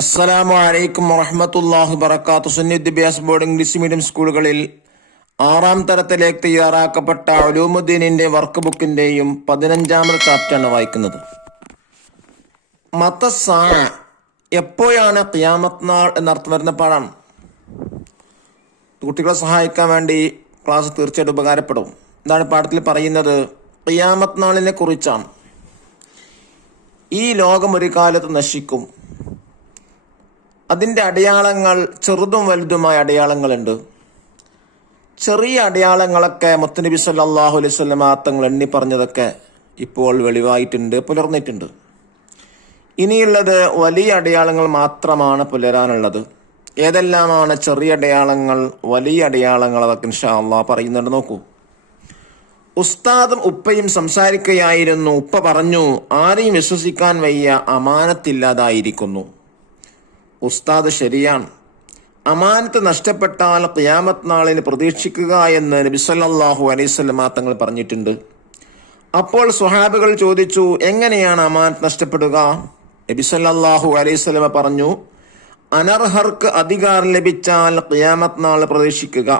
അസ്സലാമു അലൈക്കും വറഹ്മത്തുള്ളാഹി വബറകാതുഹു. സുന്നി വിദ്യാഭ്യാസ ബോർഡ് ഇംഗ്ലീഷ് മീഡിയം സ്കൂളുകളിൽ 6ാം തരത്തിലേക്ക് തയ്യാറാക്കപ്പെട്ട ഉലൂമുദ്ദീനിന്റെ വർക്ക് ബുക്കിന്റെയും 15ാമത്തെ ചാപ്റ്ററാണ് വായിക്കുന്നത്. മതസ്സാ, എപ്പോഴാണ് ഖിയാമത്ത് നാൾ എന്നർത്ഥം വരുന്ന പാഠാണ്. കുട്ടികളെ സഹായിക്കാൻ വേണ്ടി ക്ലാസ് തീർച്ചയായിട്ടും ഉപകാരപ്പെടും. എന്താണ് പാഠത്തിൽ പറയുന്നത്? ഖിയാമത്ത് നാളിനെ കുറിച്ചാണ്. ഈ ലോകം ഒരു കാലത്ത് നശിക്കും. അതിൻ്റെ അടയാളങ്ങൾ ചെറുതും വലുതുമായ അടയാളങ്ങളുണ്ട്. ചെറിയ അടയാളങ്ങളൊക്കെ മുത്തുനബി സല്ലല്ലാഹു അലൈഹി വസല്ലം തങ്ങൾ എണ്ണി പറഞ്ഞതൊക്കെ ഇപ്പോൾ വെളിവായിട്ടുണ്ട്, പുലർന്നിട്ടുണ്ട്. ഇനിയുള്ളത് വലിയ അടയാളങ്ങൾ മാത്രമാണ് പുലരാനുള്ളത്. ഏതെല്ലാമാണ് ചെറിയ അടയാളങ്ങൾ, വലിയ അടയാളങ്ങൾ? അതൊക്കെ ഇൻഷാ അല്ലാഹ് പറയുന്നുണ്ട്. നോക്കൂ. ഉസ്താദും ഉപ്പയും സംസാരിക്കുകയായിരുന്നു. ഉപ്പ പറഞ്ഞു, ആരെയും വിശ്വസിക്കാൻ വയ്യ, അമാനത്തില്ലാതായിരിക്കുന്നു. ഉസ്താദ് ശരിയാണ്. അമാനത്ത് നഷ്ടപ്പെട്ടാൽ ഖിയാമത്ത് നാളിന് പ്രതീക്ഷിക്കുക എന്ന് നബി സല്ലല്ലാഹു അലൈഹി വസല്ലം തങ്ങൾ പറഞ്ഞിട്ടുണ്ട്. അപ്പോൾ സ്വഹാബികൾ ചോദിച്ചു, എങ്ങനെയാണ് അമാനത്ത് നഷ്ടപ്പെടുക? നബി സല്ലല്ലാഹു അലൈഹി വസല്ലം പറഞ്ഞു, അനർഹർക്ക് അധികാരം ലഭിച്ചാൽ ഖിയാമത്ത് നാൾ പ്രതീക്ഷിക്കുക.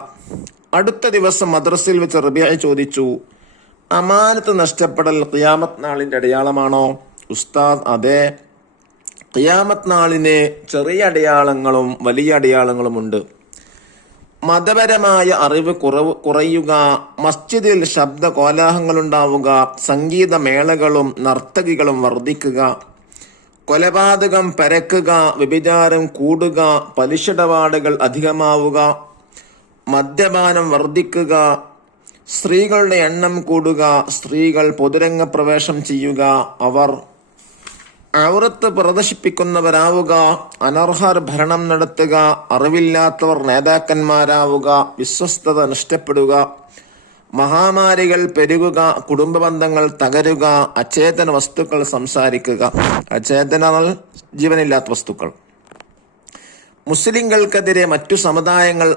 അടുത്ത ദിവസം മദ്രസയിൽ വെച്ച് റബീഅ ചോദിച്ചു, അമാനത്ത് നഷ്ടപ്പെടൽ ഖിയാമത്ത് നാളിന്റെ അടയാളമാണോ? ഉസ്താദ്, അതെ. ഖിയാമത്ത് നാളിന് ചെറിയ അടയാളങ്ങളും വലിയ അടയാളങ്ങളും ഉണ്ട്. മതപരമായ അറിവ് കുറയുക, മസ്ജിദിൽ ശബ്ദ കോലാഹലങ്ങളുണ്ടാവുക, സംഗീതമേളകളും നർത്തകികളും വർദ്ധിക്കുക, കൊലപാതകം പരക്കുക, വ്യഭിചാരം കൂടുക, പലിശിടപാടുകൾ അധികമാവുക, മദ്യപാനം വർദ്ധിക്കുക, സ്ത്രീകളുടെ എണ്ണം കൂടുക, സ്ത്രീകൾ പൊതുരംഗ പ്രവേശം ചെയ്യുക, അവർ ഔറത്ത് പ്രദർശിപ്പിക്കുന്നവരാവുക, അനർഹർ ഭരണം നടത്തുക, അറിവില്ലാത്തവർ നേതാക്കന്മാരാവുക, വിശ്വസ്തത നഷ്ടപ്പെടുക, മഹാമാരികൾ പെരുകുക, കുടുംബ ബന്ധങ്ങൾ തകരുക, അചേതന വസ്തുക്കൾ സംസാരിക്കുക. അചേതനങ്ങൾ ജീവനില്ലാത്ത വസ്തുക്കൾ. മുസ്ലിങ്ങൾക്കെതിരെ മറ്റു സമുദായങ്ങൾ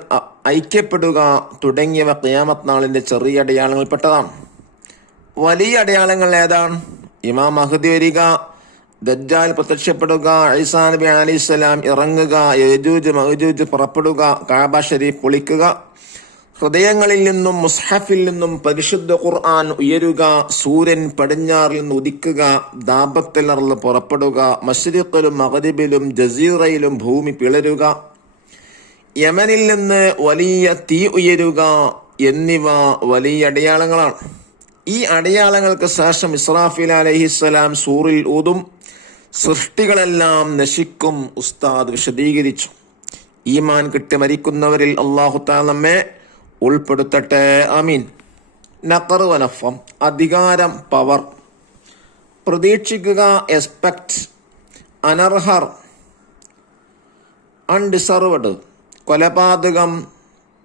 ഐക്യപ്പെടുക തുടങ്ങിയവ ഖിയാമത്ത് നാളിന്റെ ചെറിയ അടയാളങ്ങളിൽപ്പെട്ടതാണ്. വലിയ അടയാളങ്ങൾ ഏതാണ്? ഇമാം മഹ്ദി വരിക, ദജ്ജാൽ പ്രത്യക്ഷപ്പെടുക, ഈസാ നബി അലൈഹിസ്സലാം ഇറങ്ങുക, യജൂജ് മഅജൂജ് പുറപ്പെടുക, കഅബ ശരീഫ് പൊളിക്കുക, ഹൃദയങ്ങളിൽ നിന്നും മുസ്ഹഫിൽ നിന്നും പരിശുദ്ധ ഖുർആൻ ഉയരുക, സൂര്യൻ പടിഞ്ഞാറിൽ നിന്ന് ഉദിക്കുക, ദാബത്തുൽ അർള് പുറപ്പെടുക, മശ്രിഖിലും മഗ്രിബിലും ജസീറയിലും ഭൂമി പിളരുക, യമനിൽ നിന്ന് വലിയ തീ ഉയരുക എന്നിവ വലിയ അടയാളങ്ങളാണ്. ഈ അടയാളങ്ങൾക്ക് ശേഷം ഇസ്രാഫീൽ അലൈഹിസ്സലാം സൂറിൽ ഊതും, സൃഷ്ടികളെല്ലാം നശിക്കും. ഉസ്താദ് വിശദീകരിച്ചു. ഈമാൻ കിട്ടി മരിക്കുന്നവരിൽ അല്ലാഹു തആല നമ്മെ ഉൾപ്പെടുത്തട്ടെ. ആമീൻ. നഖർ വനഫം, അധികാരം, പവർ. പ്രതീക്ഷിക്കുക, എക്സ്പെക്ട്. അനർഹർ, അൺഡിസർവ്ഡ്. കൊലപാതകം,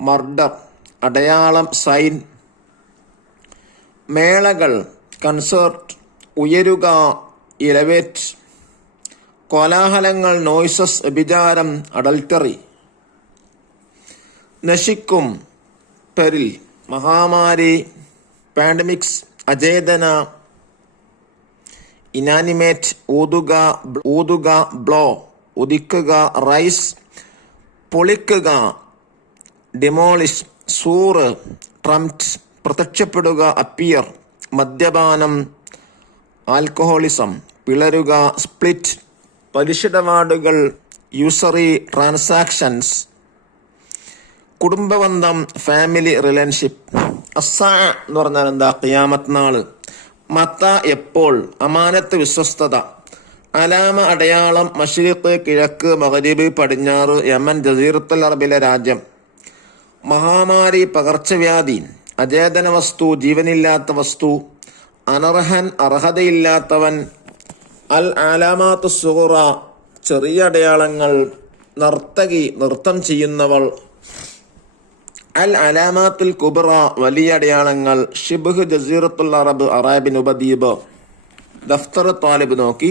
മർഡർ. അടയാളം, സൈൻ. മേളകൾ, കൺസേർട്ട്. ഉയരുക, ഇലവേറ്റ്. കോലാഹലങ്ങൾ, നോയ്സസ്. വ്യഭിചാരം, അഡൽട്ടറി. നശിക്കും, പെരിൽ. മഹാമാരി, പാൻഡമിക്സ്. അചേതന, ഇനാനിമേറ്റ്. ഊതുക, ബ്ലോ. ഉദിക്കുക, റൈസ്. പൊളിക്കുക, ഡിമോളിഷ്. സൂറ്, ട്രംപ്റ്റ്. പ്രത്യക്ഷപ്പെടുക, അപ്പിയർ. മദ്യപാനം, ആൽക്കഹോളിസം. പിളരുക, സ്പ്ലിറ്റ്. പലിശിടപാടുകൾ, യൂസറി ട്രാൻസാക്ഷൻസ്. കുടുംബബന്ധം, ഫാമിലി റിലേഷൻഷിപ്പ്. അസ്സാ എന്ന് പറഞ്ഞാൽ എന്താ? ഖിയാമത്ത് നാള്. മത്ത, എപ്പോൾ. അമാനത്ത്, വിശ്വസ്തത. അലാമ, അടയാളം. മശ്രിഖ്, കിഴക്ക്, മഗ്രിബ്, പടിഞ്ഞാറ്. യമൻ, ജസീറത്തുൽ അറബിലെ രാജ്യം. മഹാമാരി, പകർച്ചവ്യാധി. അചേതന വസ്തു, ജീവനില്ലാത്ത വസ്തു. അനർഹൻ, അർഹതയില്ലാത്തവൻ. അൽ ആലാമാത്തു സുഗറ, ചെറിയ അടയാളങ്ങൾ. നർത്തകി, നൃത്തം ചെയ്യുന്നവൾ. അൽ അലാമാത്തുൽ കുബ്ര, വലിയ അടയാളങ്ങൾ. ഷിബ്ഹ് ജസീറത്തുൽ അറബ്, അറേബ്യൻ ഉപദ്വീപ്. ദഫ്തർ താലിബ് നോക്കി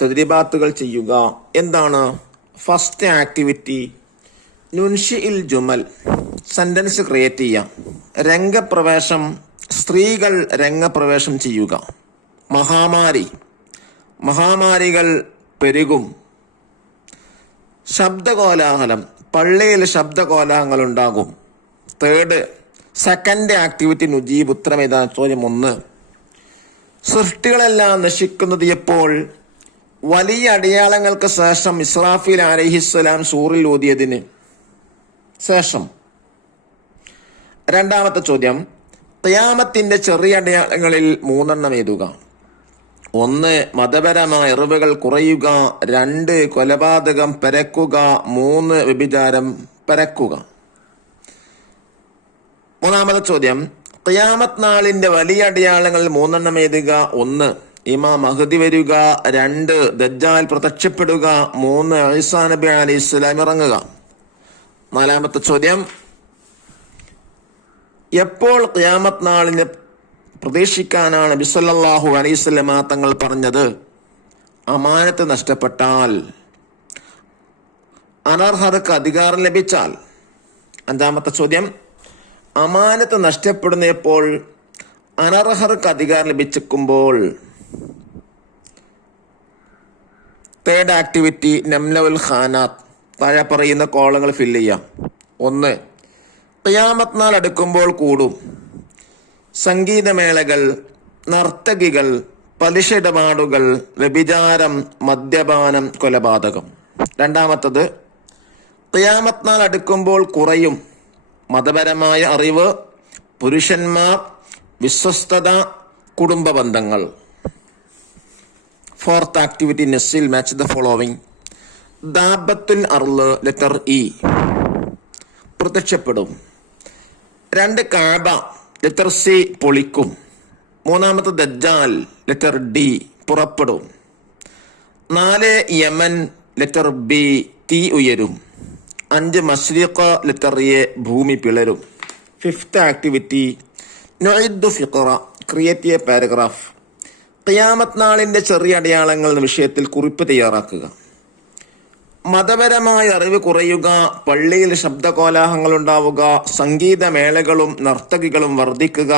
തദ്രീബാത്തുകൾ ചെയ്യുക. എന്താണ് first activity? നുൻഷിഇൽ Jumal, sentence create ചെയ്യാം. രംഗപ്രവേശം, സ്ത്രീകൾ രംഗപ്രവേശം ചെയ്യുക. മഹാമാരി, മഹാമാരികൾ പെരുകും. ശബ്ദകോലാഹലം, പള്ളിയിൽ ശബ്ദകോലാഹലങ്ങൾ ഉണ്ടാകും. തേർഡ്, സെക്കൻഡ് ആക്ടിവിറ്റി നുജീബ്. ഉത്തരം ഏതാ? ചോദ്യം 1. സൃഷ്ടികളെല്ലാം നശിക്കുന്നത് എപ്പോൾ? വലിയ അടയാളങ്ങൾക്ക് ശേഷം ഇസ്രാഫീൽ അലൈഹിസ്സലാം സൂറിൽ ഊതിയതിന് ശേഷം. രണ്ടാമത്തെ ചോദ്യം, ഖിയാമത്തിന്റെ ചെറിയ അടയാളങ്ങളിൽ 3 എഴുതുക. 1 മതപരമായ അറിവുകൾ കുറയുക, 2 കൊലപാതകം പരക്കുക, 3 വ്യഭിചാരം പരക്കുക. മൂന്നാമത്തെ ചോദ്യം, ഖിയാമത്ത് നാളിന്റെ വലിയ അടയാളങ്ങൾ 3 എഴുതുക. 1 ഇമാം മഹ്ദി വരിക, 2 ദജ്ജാൽ പ്രത്യക്ഷപ്പെടുക, 3 ഈസാ നബി അലൈഹിസ്സലാം ഇറങ്ങുക. നാലാമത്തെ ചോദ്യം, എപ്പോൾ ഖിയാമത്ത് നാളിനെ പ്രതീക്ഷിക്കാനാണ് നബി സല്ലല്ലാഹു അലൈഹി വസല്ലം തങ്ങൾ പറഞ്ഞത്? അമാനത്ത് നഷ്ടപ്പെട്ടാൽ, അനർഹർക്ക് അധികാരം ലഭിച്ചാൽ. അഞ്ചാമത്തെ ചോദ്യം, അമാനത്ത് നഷ്ടപ്പെടുന്നപ്പോൾ, അനർഹർക്ക് അധികാരം ലഭിച്ചിരിക്കുമ്പോൾ. Third activity നംലഉൽ ഖാനാത്ത്. താഴെ പറയുന്ന കോളങ്ങൾ ഫില്ല് ചെയ്യാം. 1 ഖിയാമത്ത് നാൾ അടുക്കുമ്പോൾ കൂടും സംഗീതമേളകൾ, നർത്തകികൾ, പലിശ ഇടപാടുകൾ, വ്യഭിചാരം, മദ്യപാനം, കൊലപാതകം. രണ്ടാമത്തത്, ഖിയാമത്ത് നാൾ അടുക്കുമ്പോൾ കുറയും മതപരമായ അറിവ്, പുരുഷന്മാർ, വിശ്വസ്തത, കുടുംബ ബന്ധങ്ങൾ. ഫോർത്ത് ആക്ടിവിറ്റി നസിൽ മാച്ച് ദ ഫോളോവിങ്. ദാബത്തുൽ അർള് ലെറ്റർ ഇ പ്രത്യക്ഷപ്പെടും. 2 കഅബ ലെറ്റർ സി പൊളിക്കും. 3 ദജ്ജാൽ ലെറ്റർ ഡി പുറപ്പെടും. 4 യമൻ ലെറ്റർ ബി തീ ഉയരും. 5 മശ്രിഖ് ലെറ്റർ എ ഭൂമി പിളരും. ഫിഫ്ത്ത് ആക്ടിവിറ്റി നുഇദ്ദു ഫിഖറ ക്രിയേറ്റ് എ പാരഗ്രാഫ്. ഖിയാമത്ത് നാളിന്റെ ചെറിയ അടയാളങ്ങൾ എന്ന വിഷയത്തിൽ കുറിപ്പ് തയ്യാറാക്കുക. മതപരമായ അറിവ് കുറയുക, പള്ളിയിൽ ശബ്ദകോലാഹലങ്ങൾ ഉണ്ടാവുക, സംഗീതമേളകളും നർത്തകികളും വർദ്ധിക്കുക,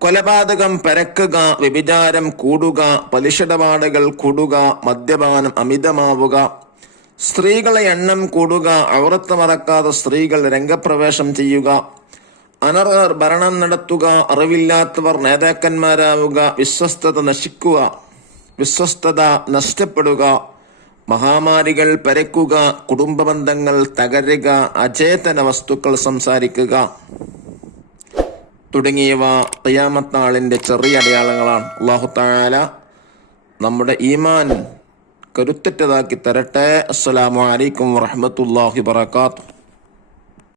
കൊലപാതകം പരക്കുക, വ്യഭിചാരം കൂടുക, പലിശിടപാടുകൾ കൂടുക, മദ്യപാനം അമിതമാവുക, സ്ത്രീകളെ എണ്ണം കൂടുക, ഔറത്ത് മറക്കാതെ സ്ത്രീകൾ രംഗപ്രവേശം ചെയ്യുക, അനർഹർ ഭരണം നടത്തുക, അറിവില്ലാത്തവർ നേതാക്കന്മാരാവുക, വിശ്വസ്തത നഷ്ടപ്പെടുക, മഹാമാരികൾ പരക്കുക, കുടുംബ ബന്ധങ്ങൾ തകരുക, അചേതന വസ്തുക്കൾ സംസാരിക്കുക തുടങ്ങിയവ ഖിയാമത്ത് നാളിന്റെ ചെറിയ അടയാളങ്ങളാണ്. അല്ലാഹു തആല നമ്മുടെ ഈമാൻ കരുത്തുറ്റതാക്കി തരട്ടെ. അസ്സലാമു അലൈക്കും വറഹ്മത്തുള്ളാഹി വബറകാതുഹു.